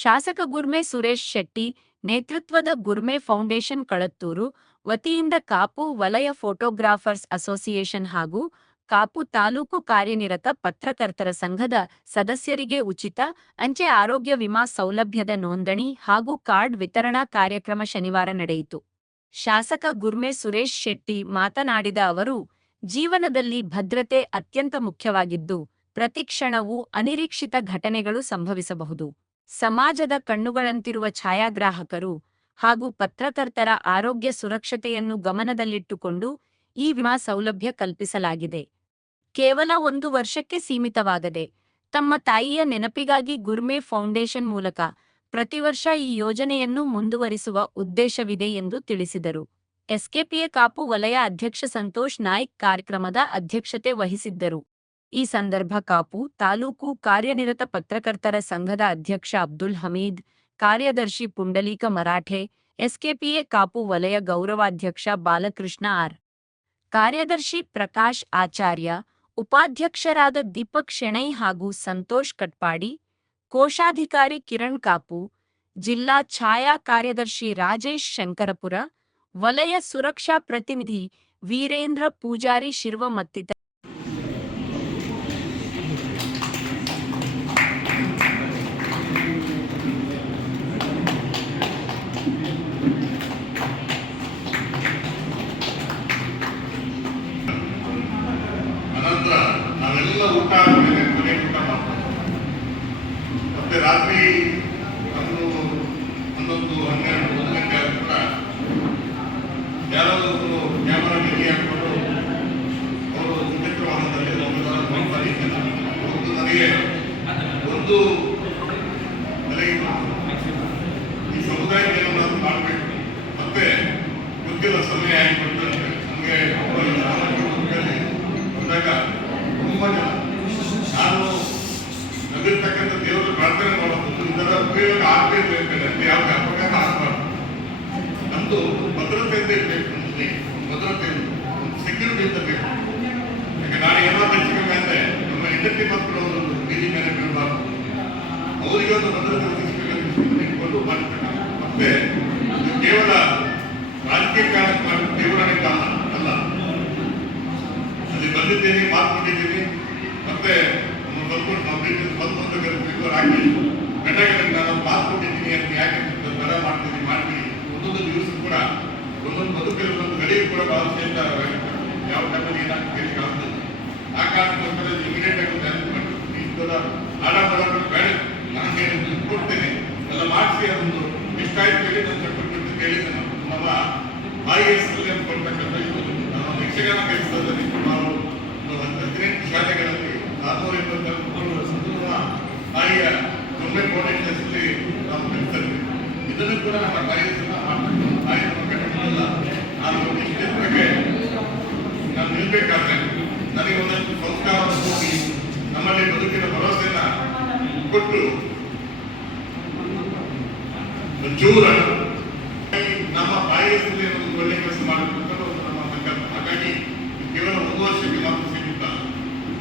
ಶಾಸಕ ಗುರ್ಮೆ ಸುರೇಶ್ ಶೆಟ್ಟಿ ನೇತೃತ್ವದ ಗುರ್ಮೆ ಫೌಂಡೇಶನ್ ಕಳತ್ತೂರು ವತಿಯಿಂದ ಕಾಪು ವಲಯ ಫೋಟೋಗ್ರಾಫರ್ಸ್ ಅಸೋಸಿಯೇಷನ್ ಹಾಗೂ ಕಾಪು ತಾಲೂಕು ಕಾರ್ಯನಿರತ ಪತ್ರಕರ್ತರ ಸಂಘದ ಸದಸ್ಯರಿಗೆ ಉಚಿತ ಅಂಚೆ ಆರೋಗ್ಯ ವಿಮಾ ಸೌಲಭ್ಯದ ನೋಂದಣಿ ಹಾಗೂ ಕಾರ್ಡ್ ವಿತರಣಾ ಕಾರ್ಯಕ್ರಮ ಶನಿವಾರ ನಡೆಯಿತು. ಶಾಸಕ ಗುರ್ಮೆ ಸುರೇಶ್ ಶೆಟ್ಟಿ ಮಾತನಾಡಿದ ಅವರು, ಜೀವನದಲ್ಲಿ ಭದ್ರತೆ ಅತ್ಯಂತ ಮುಖ್ಯವಾಗಿದ್ದು, ಪ್ರತಿಕ್ಷಣವೂ ಅನಿರೀಕ್ಷಿತ ಘಟನೆಗಳು ಸಂಭವಿಸಬಹುದು. ಸಮಾಜದ ಕಣ್ಣುಗಳಂತಿರುವ ಛಾಯಾಗ್ರಾಹಕರು ಹಾಗೂ ಪತ್ರಕರ್ತರ ಆರೋಗ್ಯ ಸುರಕ್ಷತೆಯನ್ನು ಗಮನದಲ್ಲಿಟ್ಟುಕೊಂಡು ಈ ವಿಮಾ ಸೌಲಭ್ಯ ಕಲ್ಪಿಸಲಾಗಿದೆ. ಕೇವಲ 1 ವರ್ಷಕ್ಕೆ ಸೀಮಿತವಾಗದೆ ತಮ್ಮ ತಾಯಿಯ ನೆನಪಿಗಾಗಿ ಗುರ್ಮೆ ಫೌಂಡೇಶನ್ ಮೂಲಕ ಪ್ರತಿ ವರ್ಷ ಈ ಯೋಜನೆಯನ್ನು ಮುಂದುವರಿಸುವ ಉದ್ದೇಶವಿದೆ ಎಂದು ತಿಳಿಸಿದರು. ಎಸ್ಕೆಪಿಎ ಕಾಪು ವಲಯ ಅಧ್ಯಕ್ಷ ಸಂತೋಷ್ ನಾಯ್ಕ್ ಕಾರ್ಯಕ್ರಮದ ಅಧ್ಯಕ್ಷತೆ ವಹಿಸಿದ್ದರು. ಈ ಸಂದರ್ಭ ಕಾಪು ತಾಲೂಕು ಕಾರ್ಯನಿರತ ಪತ್ರಕರ್ತರ ಸಂಘದ ಅಧ್ಯಕ್ಷ ಅಬ್ದುಲ್ ಹಮೀದ್, ಕಾರ್ಯದರ್ಶಿ ಪುಂಡಲೀಕ ಮರಾಠೆ, ಎಸ್ಕೆಪಿಎ ಕಾಪು ವಲಯ ಗೌರವಾಧ್ಯಕ್ಷ ಬಾಲಕೃಷ್ಣ ಆರ್, ಕಾರ್ಯದರ್ಶಿ ಪ್ರಕಾಶ್ ಆಚಾರ್ಯ, ಉಪಾಧ್ಯಕ್ಷರಾದ ದೀಪಕ್ ಶೆಣೈ ಹಾಗೂ ಸಂತೋಷ್ ಕಟ್ಪಾಡಿ, ಕೋಶಾಧಿಕಾರಿ ಕಿರಣ್ ಕಾಪು, ಜಿಲ್ಲಾ ಛಾಯಾ ಕಾರ್ಯದರ್ಶಿ ರಾಜೇಶ್ ಶಂಕರಪುರ, ವಲಯ ಸುರಕ್ಷಾ ಪ್ರತಿನಿಧಿ ವೀರೇಂದ್ರ ಪೂಜಾರಿ ಶಿರ್ವ ಮತ್ತಿತರ ನಾವೆಲ್ಲ ಊಟ ಆದ್ಮೇಲೆ ಮನೆ ಊಟ ಮಾಡ್ತಾರೆ. ಮತ್ತೆ ರಾತ್ರಿ 11, 12, 1 ಗಂಟೆ ಆದ ಕೂಡ ಯಾರಾದರೂ ಕ್ಯಾಮರಾ ಟಿವಿ ಹಾಕೊಂಡು ಅವರು ದ್ವಿಚಕ್ರ ವಾಹನದಲ್ಲಿ ನೋಡ್ತಾರೆ. ನನಗೆ ಒಂದು ತಲೆಗೆ ಈ ಸಮುದಾಯಕ್ಕೆ ಏನಾದ್ರು ಮಾಡಬೇಕು, ಮತ್ತೆ ಗೊತ್ತಿಲ್ಲ ಸಮಯ ಆಗಿಬಿಡ್ತಾರೆ. ನಮಗೆ ಬಂದಾಗ ತುಂಬಾ ಜನ ನಾನು ನಗಿರ್ತಕ್ಕಂಥ ದೇವರು ಪ್ರಾರ್ಥನೆ ಮಾಡೋದು ಇದರ ಉಪಯೋಗ ಆಗಬೇಕು ಅಂತ ಯಾವ ಅಪಘಾತ ಆಗಬಾರ್ದು. ನಮ್ದು ಭದ್ರತೆಯಿಂದ ಇರಬೇಕು, ಭದ್ರತೆ ಸೆಕ್ಯೂರಿಟಿ ಅಂತ ಬೇಕು. ಯಾಕೆ ನಾಳೆ ಏನಾದ್ರು ಹೆಚ್ಚಿಗೆ ಅಂದ್ರೆ ನಮ್ಮ ಹೆಂಡತಿ ಮಕ್ಕಳು ಒಂದು ಬೀದಿ ಮೇಲೆ ಬೀಳಬಾರ್ದು, ಅವರಿಗೆ ಒಂದು ಭದ್ರತೆ ಇಟ್ಕೊಂಡು ಮಾಡ್ತಾರೆ. ಮತ್ತೆ ಕೇವಲ ರಾಜಕೀಯ ಕಾರಣಕ್ಕೆ ಮಾಡಿ ದೇವರನೇ ಕಾರಣ ಅಲ್ಲ. ಅಲ್ಲಿ ಬಂದಿದ್ದೇನೆ, ಮಾತು ಕೊಟ್ಟಿದ್ದೀನಿ. ಮತ್ತೆ ಹಾಕಿ ಗಂಟೆಗಳಿಗೆ ನಾನು ಮಾತು ಕೊಟ್ಟಿದ್ದೀನಿ ಅಂತ ಯಾಕೆ ದರ ಮಾಡ್ತೀನಿ ಮಾಡ್ತೀನಿ. ಒಂದೊಂದು ದಿವಸ ಕೂಡ ಒಂದೊಂದು ಬದುಕಲ್ಲಿ ಒಂದೊಂದು ಗಡಿಯು ಕೂಡ ಬಹಳ ಶ್ರೇಷ್ಠ. ಯಾವ ಟೈಮಲ್ಲಿ ಏನಾಗ್ತದೆ ಆಗ್ತದೆ. ಆ ಕಾರಣಕ್ಕೋಸ್ಕರ ಇಮಿಡಿಯೇಟ್ ಆಗಿ ಜಾಸ್ತಿ ಮಾಡ್ತೀನಿ. ಇಂಥದ ಆಡ ಮಾಡೋದು ಬೇಡ, ನನಗೆ ಕೊಡ್ತೇನೆ ಎಲ್ಲ ಮಾಡಿಸಿ ಅದೊಂದು ಎಷ್ಟಾಯ್ತು ಹೇಳಿ ನಾನು ಕೊಟ್ಬಿಟ್ಟು ಕೇಳಿದ್ದೆ. ನಮ್ಮ IAS ಕೊಡ್ತಕ್ಕಂಥ ಇದು ನಮ್ಮ ಯಕ್ಷಗಾನ ಕೆಲಸದಲ್ಲಿ ನಾವು 18 ಶಾಲೆಗಳಲ್ಲಿ 420 ತಾಯಿಯ ಒಮ್ಮೆ ಫೌಂಡೇಶನ್ಸ್ಲಿ ನಾವು ಕಲಿಸ್ತೇವೆ. ಇದನ್ನು ಕೂಡ ನಮ್ಮ ತಾಯಿಯ ತಾಯಿ ನಮ್ಮ ಕಟ್ಟಡಲ್ಲ. ನಾನು ಇಷ್ಟಕ್ಕೆ ನಾನು ನಿಲ್ಬೇಕಾದ್ರೆ ನನಗೆ ಒಂದಷ್ಟು ಸಂಸ್ಕಾರವನ್ನು ಹೋಗಿ ನಮ್ಮಲ್ಲಿ ಬದುಕಿನ ಭರವಸೆಯನ್ನ ಕೊಟ್ಟು ಜೂರ ನಮ್ಮ ಬಾಯಿಯಲ್ಲಿ ಒಂದು ಒಳ್ಳೆಯ ಕೆಲಸ ಮಾಡಬೇಕು ಅಂತ ನಮ್ಮ ಸಂಕಲ್ಪ. ಹಾಗಾಗಿ ಕೇವಲ 1 ವರ್ಷಕ್ಕೆ ಮಾತ್ರ ಸೀಮಿತ.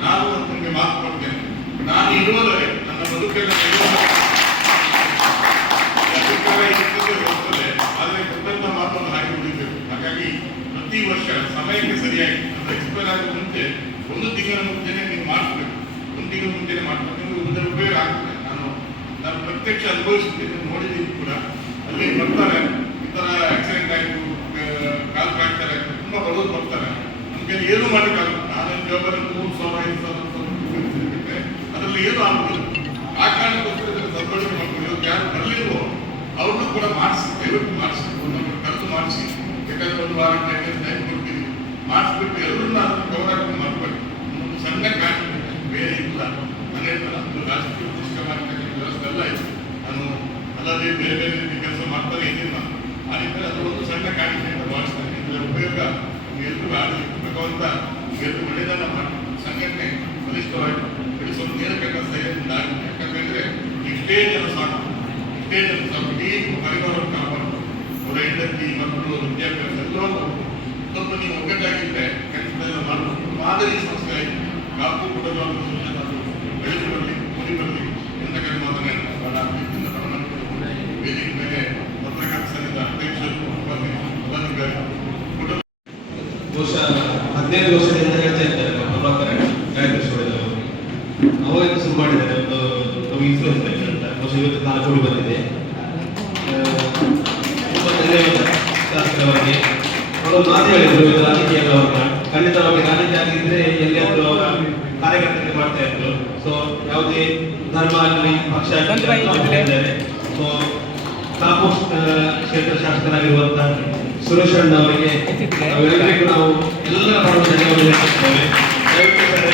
ನಾನು ನಿಮಗೆ ಮಾತು ಕೊಡ್ತೇನೆ, ನಾನು ಇರುವುದರೆ ನನ್ನ ಬದುಕಲ್ಲಿ ಅಧಿಕಾರ ಇರ್ತದೆ, ಆದರೆ ಕೊಟ್ಟಂತ ಮಾತನ್ನು ಹಾಕಿ ಉಳಿಬೇಕು. ಹಾಗಾಗಿ ಪ್ರತಿ ವರ್ಷ ಸಮಯಕ್ಕೆ ಸರಿಯಾಗಿ ಎಕ್ಸ್ಪೈರ್ ಆಗುವ ಮುಂಚೆ 1 ತಿಂಗಳ ಮುಂಚೆನೆ ನೀವು ಮಾಡಿಸ್ಬೇಕು. 1 ತಿಂಗಳ ಮುಂಚೆನೆ ಮಾಡ್ಬೇಕು. ನಿಮಗೆ ಇದರ ಉಪಯೋಗ ಆಗ್ತದೆ. ನಾನು ಪ್ರತ್ಯಕ್ಷ ಅನುಭವಿಸಿದ್ದೇನೆ, ನೋಡಿದ್ದೀನಿ ಕೂಡ. ಅಲ್ಲಿ ಬರ್ತಾರೆ, ಈ ಥರ ಆಕ್ಸಿಡೆಂಟ್ ಆಯಿತು, ಕಾಲು ಫ್ರಾಕ್ಚರ್ ಆಯಿತು, ತುಂಬ ಬಡವರು ಬರ್ತಾರೆ. ನಮಗೆ ಏನು ಮಾಡೋಕ್ಕಾಗಲ್ಲ. ನಾನೇನು ಜವಾಬ್ದಾರಿ 3,000 ಬಿಟ್ಟರೆ ಅದರಲ್ಲಿ ಏನು ಆಗುದಿಲ್ಲ. ಆ ಕಾರಣಕ್ಕೋಸ್ಕರ ಇದನ್ನು ಸದ್ಬಳಕೆ ಮಾಡ್ಕೊಂಡು ಯಾರು ಬರಲಿಲ್ವೋ ಅವ್ರನ್ನೂ ಕೂಡ ಮಾಡಿಸಿ, ದಯವಿಟ್ಟು ಮಾಡಿಸಿ, ಒಂದೊಂದು ಕರೆದು ಮಾಡಿಸಿ. ಯಾಕಂದ್ರೆ 1 ವಾರ ಟೈಮ್ ಕೊಡ್ತೀವಿ, ಮಾಡಿಸ್ಬಿಟ್ಟು ಎಲ್ಲರನ್ನ ಅದನ್ನು ಕವರ್ ಹಾಕೊಂಡು ಮಾಡ್ಬೇಡಿ. ಒಂದು ಸಣ್ಣ ಕಾರಣ ಬೇರೆ ಇಲ್ಲ. ಮನೆಯಲ್ಲ ರಾಜಕೀಯ ಪ್ರತಿಷ್ಠೆ ಮಾಡ್ತಕ್ಕಂಥ ವ್ಯವಸ್ಥೆ ಎಲ್ಲ ಇದೆ. ನಾನು ಅಲ್ಲದೆ ಬೇರೆ ಬೇರೆ ರೀತಿ ಕೆಲಸ ಮಾಡ್ತಾನೆ ಇದ್ದೀನಿ. ನಾನು ಆ ರೀತಿಯಲ್ಲಿ ಅದು ಒಂದು ಸಣ್ಣ ಕಾರಣದಿಂದ ಭಾವಿಸ್ತೇನೆ. ಇದರ ಉಪಯೋಗ ಎಲ್ಲರೂ ಆಗಲಿ. ಭಗವಂತ ಎಲ್ಲರೂ ಒಳ್ಳೆಯದನ್ನ ಮಾಡಿ ಸಂಘಟನೆ ಬಲಿಷ್ಠವಾಗಿ ಬೆಳೆಸೋದು ನೇರಕ್ಕೆ ಸರಿಯಾಗಿ ಆಗುತ್ತೆ. ಯಾಕಂತಂದ್ರೆ ಇಷ್ಟೇ ಜನ ಸಾಕು, ಇಷ್ಟೇ ಜನ ಸಾಕು. ಇಡೀ ಪರಿವಾರವನ್ನು ಕಾಪಾಡಬೇಕು. ಅವರ ಹೆಂಡತಿ, ಮಕ್ಕಳು, ವಿದ್ಯಾಭ್ಯಾಸ ಎಲ್ಲರೂ ಸ್ವಲ್ಪ ನೀವು ಒಗ್ಗಟ್ಟಾಗಿದ್ದರೆ ಕೆಲಸದೆಲ್ಲ ಮಾಡಬೇಕು. ಮಾದರಿ ಸಂಸ್ಥೆ ಆಯಿತು. ಕಾಪು ಕುಟುಂಬ ಬೆಳೆದು ಬರಲಿ, ಮುಡಿ ಬರಲಿ ಎಂತ ಕಡೆ ಮಾತನಾಡಿ ಬಹಳ ಪ್ರೀತಿಯಿಂದ 15 ವರ್ಷದಿಂದ ಹೇಳ್ತಾ ಇದ್ದಾರೆ ನಮ್ಮ ಪ್ರಭಾಕರ್ ಗಾಯತ್ರಿ ಸ್ಟುಡಿಯೋದವರು. ಅವಾಗ ಶುರು ಮಾಡಿದ್ದಾರೆ ಒಂದು ಇನ್ಫ್ಲೂಯೆನ್ಸ್ ಅಂತ ಬಹುಶಃ ಇವತ್ತು 4 ಕೋಟಿ ಬಂದಿದೆ. ತುಂಬ ಧನ್ಯವಾದ ಶಾಸಕರವರಿಗೆ. ಅವರೊಂದು ಮಾತು ಹೇಳಿದ್ರು, ರಾಜಕೀಯ ಅಲ್ಲ ಅವ್ರನ್ನ, ಖಂಡಿತವಾಗಿ ರಾಜಕೀಯ ಆಗಿದ್ರೆ ಎಲ್ಲಿಯಾದ್ರೂ ಅವರ ಕಾರ್ಯಕರ್ತರಿಗೆ ಮಾಡ್ತಾ ಇದ್ರು. ಸೊ ಯಾವುದೇ ಧರ್ಮ ಆಗಲಿ ಪಕ್ಷ ಆಗಿದ್ದಾರೆ. ಸೊ ಕಾಪು ಕ್ಷೇತ್ರ ಶಾಸಕರಾಗಿರುವಂತಹ ಸುರೇಶ್ ಅಣ್ಣ ಅವರಿಗೆ ನಾವೆಲ್ಲರಿಗೂ ನಾವು ಎಲ್ಲರ ಪರವಾಗಿ ಧನ್ಯವಾದ ಹೇಳ್ತಿದ್ದೇವೆ. ದಯವಿಟ್ಟು ಸರ್,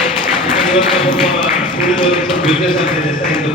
ಇವತ್ತು ಸ್ವಲ್ಪ ಬಿಸ್ನೆಸ್ ಆಗ್ತಿದೆ ಸರ್ ಎಂದು